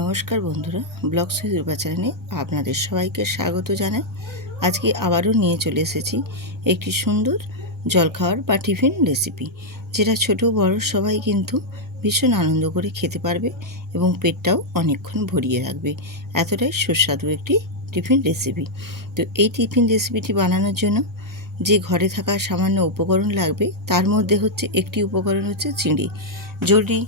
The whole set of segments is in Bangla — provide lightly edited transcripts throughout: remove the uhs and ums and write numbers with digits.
নমস্কার বন্ধুরা, ব্লগ সুইরবা চ্যানেলে আপনাদের সবাইকে স্বাগত জানাই। আজকে আবারও নিয়ে চলে এসেছি একটি সুন্দর জলখাবার বা টিফিন রেসিপি, যেটা ছোট বড় সবাই কিন্তু ভীষণ আনন্দ করে খেতে পারবে এবং পেটটাও অনেকক্ষণ ভরিয়ে রাখবে। এতটাই সুস্বাদু একটি টিফিন রেসিপি। তো এই টিফিন রেসিপিটি বানানোর জন্য যে ঘরে থাকা সামান্য উপকরণ লাগবে, তার মধ্যে একটি উপকরণ হচ্ছে চিঁড়ে। যদি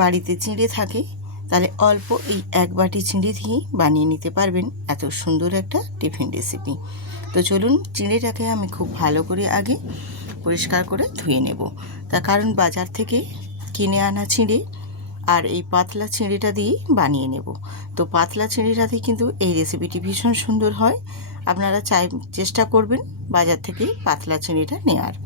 বাড়িতে চিঁড়ে থাকে তাহলে অল্প এই এক বাটি চিঁড়ে দিয়েই বানিয়ে নিতে পারবেন এত সুন্দর একটা টিফিন রেসিপি। তো চলুন, চিঁড়েটাকে আমি খুব ভালো করে আগে পরিষ্কার করে ধুয়ে নেব। তার কারণ বাজার থেকে কিনে আনা চিঁড়ে আর এই পাতলা চিঁড়েটা দিয়েই বানিয়ে নেব। তো পাতলা চিঁড়েটাতে কিন্তু এই রেসিপিটি ভীষণ সুন্দর হয়। আপনারা চেষ্টা করবেন বাজার থেকে পাতলা চিঁড়েটা নেওয়ার।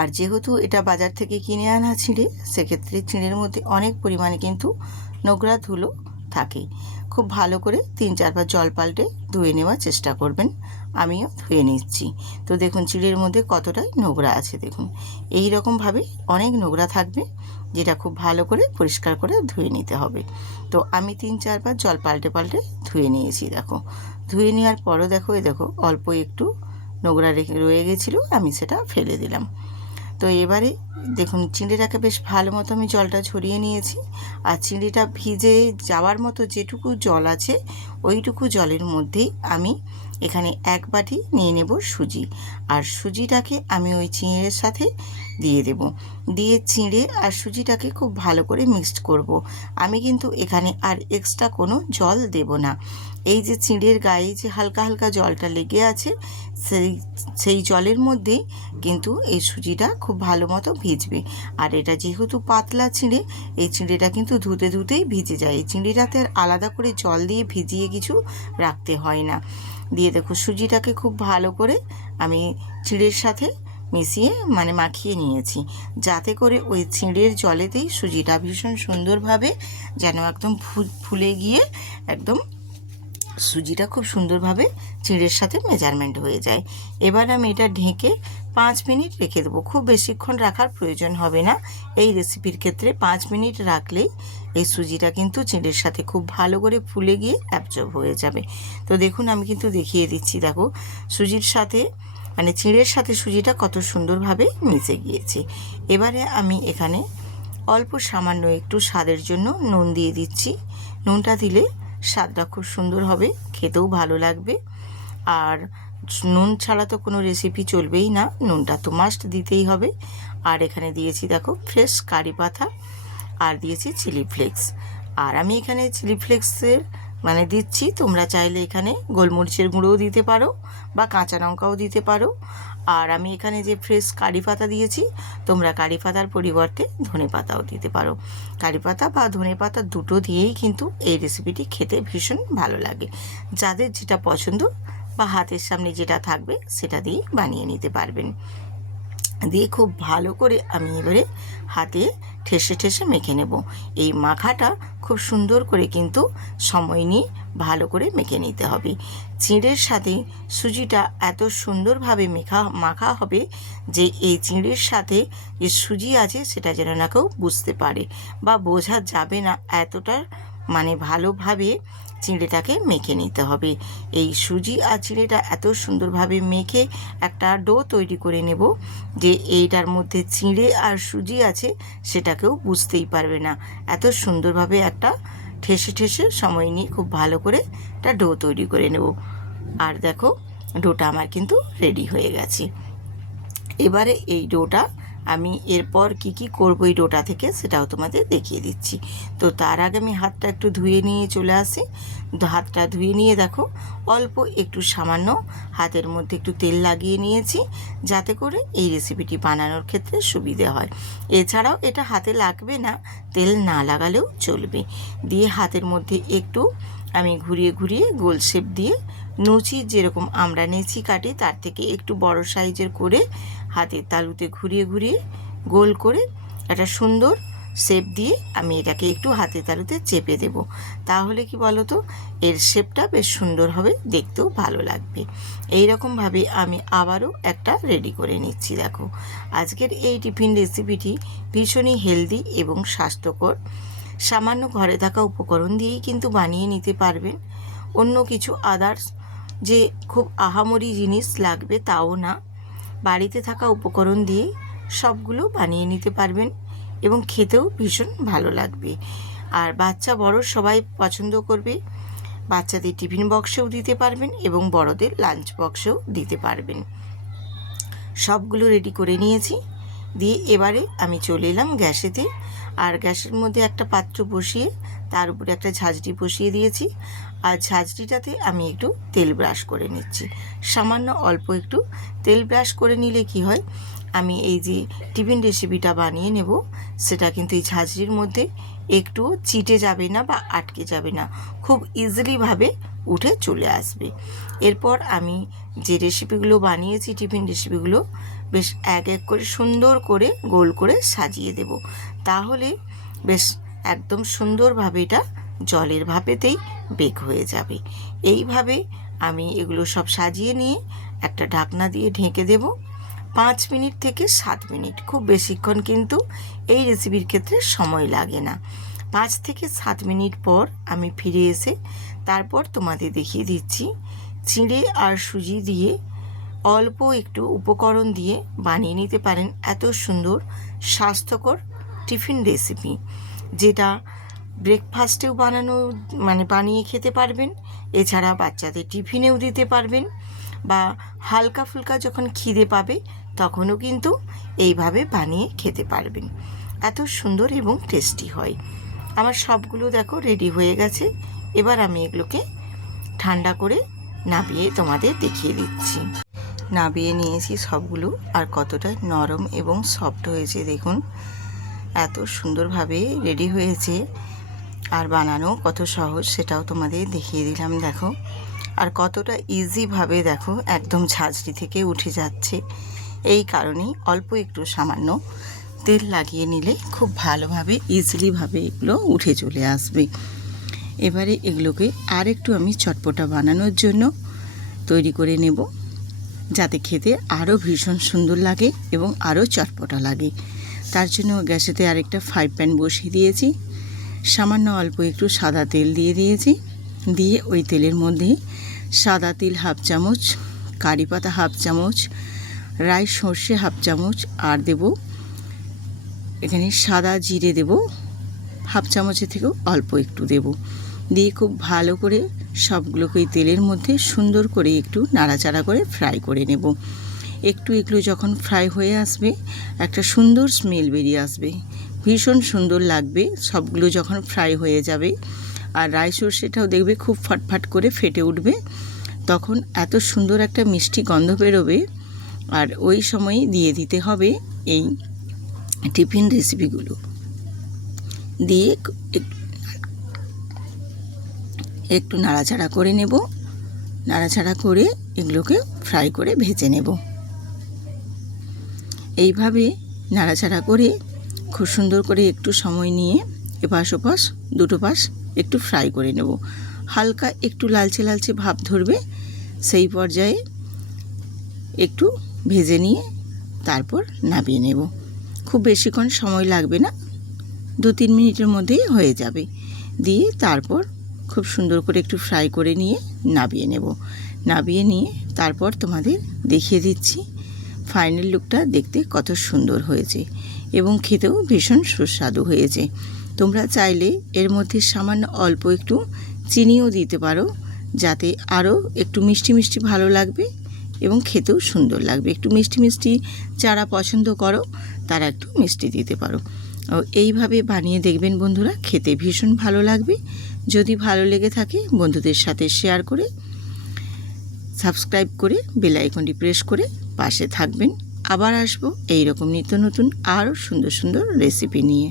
আর যেহেতু এটা বাজার থেকে কিনে আনা চিঁড়ে, সেক্ষেত্রে চিঁড়ের মধ্যে অনেক পরিমাণে কিন্তু নোংরা ধুলো থাকে। খুব ভালো করে 3-4 বার জল পাল্টে ধুয়ে নেওয়ার চেষ্টা করবেন। আমিও ধুয়ে নিচ্ছি। তো দেখুন চিঁড়ের মধ্যে কতটাই নোংরা আছে। দেখুন এই রকমভাবে অনেক নোংরা থাকবে, যেটা খুব ভালো করে পরিষ্কার করে ধুয়ে নিতে হবে। তো আমি 3-4 বার জল পাল্টে পাল্টে ধুয়ে নিয়েছি। দেখো ধুয়ে নেওয়ার পরও দেখো অল্প একটু নোংরা রয়ে গেছিলো, আমি সেটা ফেলে দিলাম। তো এবারে দেখুন চিঁড়েটাকে বেশ ভালো মতো আমি জলটা ঝরিয়ে নিয়েছি। আর চিঁড়েটা ভিজে যাওয়ার মতো যেটুকু জল আছে, ওইটুকু জলের মধ্যেই আমি এখানে এক বাটি নিয়ে নেব সুজি। আর সুজিটাকে আমি ওই চিঁড়ের সাথে দিয়ে দেব। দিয়ে চিঁড়ে আর সুজিটাকে খুব ভালো করে মিক্সড করব। আমি কিন্তু এখানে আর এক্সট্রা কোনো জল দেব না। এই যে চিঁড়ের গায়ে যে হালকা হালকা জলটা লেগে আছে, সেই জলের মধ্যেই কিন্তু এই সুজিটা খুব ভালো মতো ভিজবে। আর এটা যেহেতু পাতলা চিঁড়ে, এই চিঁড়েটা কিন্তু ধুতে ধুতেই ভিজে যায়। এই চিঁড়েটাতে আলাদা করে জল দিয়ে ভিজিয়ে কিছু রাখতে হয় না। দিয়ে দেখো সুজিটাকে খুব ভালো করে আমি চিঁড়ের সাথে মিশিয়ে মাখিয়ে নিয়েছি, যাতে করে ওই চিঁড়ের জলেতেই সুজিটা ভীষণ সুন্দরভাবে যেন একদম ফুলে গিয়ে একদম সুজিটা খুব সুন্দরভাবে চিঁড়ের সাথে মেজারমেন্ট হয়ে যায়। এবার আমি এটা ঢেকে 5 মিনিট রেখে দেবো। খুব বেশিক্ষণ রাখার প্রয়োজন হবে না। এই রেসিপির ক্ষেত্রে 5 মিনিট রাখলেই এই সুজিটা কিন্তু চিঁড়ের সাথে খুব ভালো করে ফুলে গিয়ে অ্যাবজর্ব হয়ে যাবে। তো দেখুন আমি কিন্তু দেখিয়ে দিচ্ছি। দেখো সুজির সাথে চিঁড়ের সাথে সুজিটা কত সুন্দরভাবে মিশে গিয়েছে। এবারে আমি এখানে অল্প সামান্য একটু স্বাদের জন্য নুন দিয়ে দিচ্ছি। নুনটা দিলে স্বাদটা খুব সুন্দর হবে, খেতেও ভালো লাগবে। আর নুন ছাড়া তো কোনো রেসিপি চলবেই না, নুনটা তো মাস্ট দিতেই হবে। আর এখানে দিয়েছি দেখো ফ্রেশ কারি পাতা, আর দিয়েছি চিলি ফ্লেক্স। আর আমি এখানে চিলি ফ্লেক্সের দিচ্ছি, তোমরা চাইলে এখানে গোলমরিচের গুঁড়োও দিতে পারো বা কাঁচা লঙ্কাও দিতে পারো। আর আমি এখানে যে ফ্রেশ কারি পাতা দিয়েছি, তোমরা কারি পাতার পরিবর্তে ধনে পাতাও দিতে পারো। কারি পাতা বা ধনে পাতা দুটো দিয়েই কিন্তু এই রেসিপিটি খেতে ভীষণ ভালো লাগে। যাদের যেটা পছন্দ বা হাতের সামনে যেটা থাকবে সেটা দিয়ে বানিয়ে নিতে পারবেন। দিয়ে খুব ভালো করে আমি এবারে হাতে ঠেসে ঠেসে মেখে নেব। এই মাখাটা খুব সুন্দর করে কিন্তু সময় নিয়ে ভালো করে মেখে নিতে হবে। চিঁড়ের সাথে সুজিটা এত সুন্দরভাবে মাখা হবে যে এই চিঁড়ের সাথে যে সুজি আছে সেটা যেন না কেউ বুঝতে পারে বা বোঝা যাবে না। এতটা ভালোভাবে চিঁড়েটাকে মেখে নিতে হবে। এই সুজি আর চিঁড়েটা এত সুন্দরভাবে মেখে একটা ডো তৈরি করে নেব যে এইটার মধ্যে চিঁড়ে আর সুজি আছে সেটা কেউ বুঝতেই পারবে না। এত সুন্দরভাবে একটা ঠেসে ঠেসে সময় নিয়ে খুব ভালো করে একটা ডো তৈরি করে নেব। আর দেখো ডোটা আমার কিন্তু রেডি হয়ে গেছে। এবারে এই ডোটা আমি এরপর কি করব এই ডোটা থেকে সেটাও তোমাদের দেখিয়ে দিচ্ছি। তো তার আগে আমি হাতটা একটু ধুয়ে নিয়ে চলে আসি। হাতটা ধুয়ে নিয়ে দেখো অল্প একটু সামান্য হাতের মধ্যে একটু তেল লাগিয়ে নিয়েছি, যাতে করে এই রেসিপিটি বানানোর ক্ষেত্রে সুবিধে হয়। এছাড়াও এটা হাতে লাগবে না, তেল না লাগালেও চলবে। দিয়ে হাতের মধ্যে একটু আমি ঘুরিয়ে ঘুরিয়ে গোল শেপ দিয়ে লুচি যেরকম আমরা নেচি কাটি তার থেকে একটু বড় সাইজের করে হাতের তালুতে ঘুরিয়ে ঘুরিয়ে গোল করে একটা সুন্দর শেপ দিয়ে আমি এটাকে একটু হাতের তালুতে চেপে দেব। তাহলে কি বলো তো, এর শেপটা বেশ সুন্দর হবে, দেখতেও ভালো লাগবে। এই রকমভাবে আমি আবারও একটা রেডি করে নিচ্ছি। দেখো আজকের এই টিফিন রেসিপিটি ভীষণই হেলদি এবং স্বাস্থ্যকর। সামান্য ঘরে থাকা উপকরণ দিয়েই কিন্তু বানিয়ে নিতে পারবেন। অন্য কিছু আদার্স যে খুব আহামরি জিনিস লাগবে তাও না, বাড়িতে থাকা উপকরণ দিয়ে সবগুলো বানিয়ে নিতে পারবেন এবং খেতেও ভীষণ ভালো লাগবে। আর বাচ্চা বড় সবাই পছন্দ করবে। বাচ্চাদের টিফিন বক্সেও দিতে পারবেন এবং বড়দের লাঞ্চ বক্সেও দিতে পারবেন। সবগুলো রেডি করে নিয়েছি, দিয়ে এবারে আমি চলে এলাম গ্যাসেতে। আর গ্যাসের মধ্যে একটা পাত্র বসিয়ে তার উপরে একটা ঝাঁঝরি বসিয়ে দিয়েছি। আর ঝাঁঝরিটাতে আমি একটু তেল ব্রাশ করে নিচ্ছি। সামান্য অল্প একটু তেল ব্রাশ করে নিলে কি হয়, আমি এই যে টিফিন রেসিপিটা বানিয়ে নেব সেটা কিন্তু এই ঝাঁঝরির মধ্যে একটুও চিটে যাবে না বা আটকে যাবে না, খুব ইজিলিভাবে উঠে চলে আসবে। এরপর আমি যে রেসিপিগুলো বানিয়েছি টিফিন রেসিপিগুলো বেশ এক এক করে সুন্দর করে গোল করে সাজিয়ে দেব। তাহলে বেশ একদম সুন্দরভাবে এটা জলের ভাপেতেই বেক হয়ে যাবে। এইভাবে আমি এগুলো সব সাজিয়ে নিয়ে একটা ঢাকনা দিয়ে ঢেকে দেব 5 মিনিট থেকে 7 মিনিট। খুব বেশিক্ষণ কিন্তু এই রেসিপির ক্ষেত্রে সময় লাগে না। 5 থেকে 7 মিনিট পর আমি ফিরে এসে তারপর তোমাদের দেখিয়ে দিচ্ছি চিঁড়ে আর সুজি দিয়ে অল্প একটু উপকরণ দিয়ে বানিয়ে নিতে পারেন এত সুন্দর স্বাস্থ্যকর টিফিন রেসিপি, যেটা ব্রেকফাস্টেও বানিয়ে খেতে পারবেন, এছাড়া বাচ্চাদের টিফিনেও দিতে পারবেন, বা হালকা ফুলকা যখন খিদে পাবে তখনও কিন্তু এইভাবে বানিয়ে খেতে পারবেন। এত সুন্দর এবং টেস্টি হয়। আমার সবগুলো দেখো রেডি হয়ে গেছে। এবার আমি এগুলোকে ঠান্ডা করে নামিয়ে তোমাদের দেখিয়ে দিচ্ছি। নামিয়ে নিয়েছি সবগুলো, আর কতটা নরম এবং সফট হয়েছে দেখুন। এত সুন্দরভাবে রেডি হয়েছে, আর বানানো কত সহজ সেটাও তোমাদের দেখিয়ে দিলাম দেখো। আর কতটা ইজিভাবে দেখো একদম ঝাঁঝরি থেকে উঠে যাচ্ছে। এই কারণেই অল্প একটু সামান্য তেল লাগিয়ে নিলে খুব ভালোভাবে ইজিলিভাবে এগুলো উঠে চলে আসবে। এবারে এগুলোকে আর একটু আমি চটপটা বানানোর জন্য তৈরি করে নেব, যাতে খেতে আরও ভীষণ সুন্দর লাগে এবং আরও চটপটা লাগে। তার জন্য গ্যাসেতে আরেকটা ফ্রাই প্যান বসিয়ে দিয়েছি। সামান্য অল্প একটু সাদা তেল দিয়ে দিয়েছি। দিয়ে ওই তেলের মধ্যে সাদা তিল হাফ চামচ, কারি পাতা হাফ চামচ, রাই সর্ষে হাফ চামচ, আর দেব এখানে সাদা জিরে দেব হাফ চামচের থেকেও অল্প একটু দেব। দিয়ে খুব ভালো করে সবগুলোকে এই তেলের মধ্যে সুন্দর করে একটু নাড়াচাড়া করে ফ্রাই করে নেব। একটু এগুলো যখন ফ্রাই হয়ে আসবে একটা সুন্দর স্মেল বেরিয়ে আসবে, ভীষণ সুন্দর লাগবে সবগুলো যখন ফ্রাই হয়ে যাবে। আর রাই সর্ষেটাও দেখবে খুব ফটফট করে ফেটে উঠবে, তখন এত সুন্দর একটা মিষ্টি গন্ধ বেরোবে। আর ওই সময়ই দিয়ে দিতে হবে এই টিফিন রেসিপিগুলো। দিয়ে একটু নাড়াচাড়া করে নেব। নাড়াচাড়া করে এগুলোকে ফ্রাই করে ভেজে নেব। এইভাবে নাড়াচাড়া করে খুব সুন্দর করে একটু সময় নিয়ে এপাশ ওপাশ দুটো পাশ একটু ফ্রাই করে নেব। হালকা একটু লালচে লালচে ভাব ধরবে, সেই পর্যায়ে একটু ভেজে নিয়ে তারপর নামিয়ে নেব। খুব বেশিক্ষণ সময় লাগবে না, 2-3 মিনিটের মধ্যেই হয়ে যাবে। দিয়ে তারপর খুব সুন্দর করে একটু ফ্রাই করে নিয়ে নামিয়ে নেব। নামিয়ে নিয়ে তারপর তোমাদের দেখিয়ে দিচ্ছি ফাইনাল লুকটা দেখতে কত সুন্দর হয়েছে এবং খেতেও ভীষণ সুস্বাদু হয়েছে। তোমরা চাইলে এর মধ্যে সামান্য অল্প একটু চিনিও দিতে পারো, যাতে আরও একটু মিষ্টি মিষ্টি ভালো লাগবে এবং খেতেও সুন্দর লাগবে। একটু মিষ্টি মিষ্টি যারা পছন্দ করো তারা একটু মিষ্টি দিতে পারো। এইভাবে বানিয়ে দেখবেন বন্ধুরা, খেতে ভীষণ ভালো লাগবে। যদি ভালো লেগে থাকে বন্ধুদের সাথে শেয়ার করে সাবস্ক্রাইব করে বেল আইকনটি প্রেস করে পাশে থাকবেন। আবার আসবো এইরকম নিত্য নতুন আরও সুন্দর সুন্দর রেসিপি নিয়ে।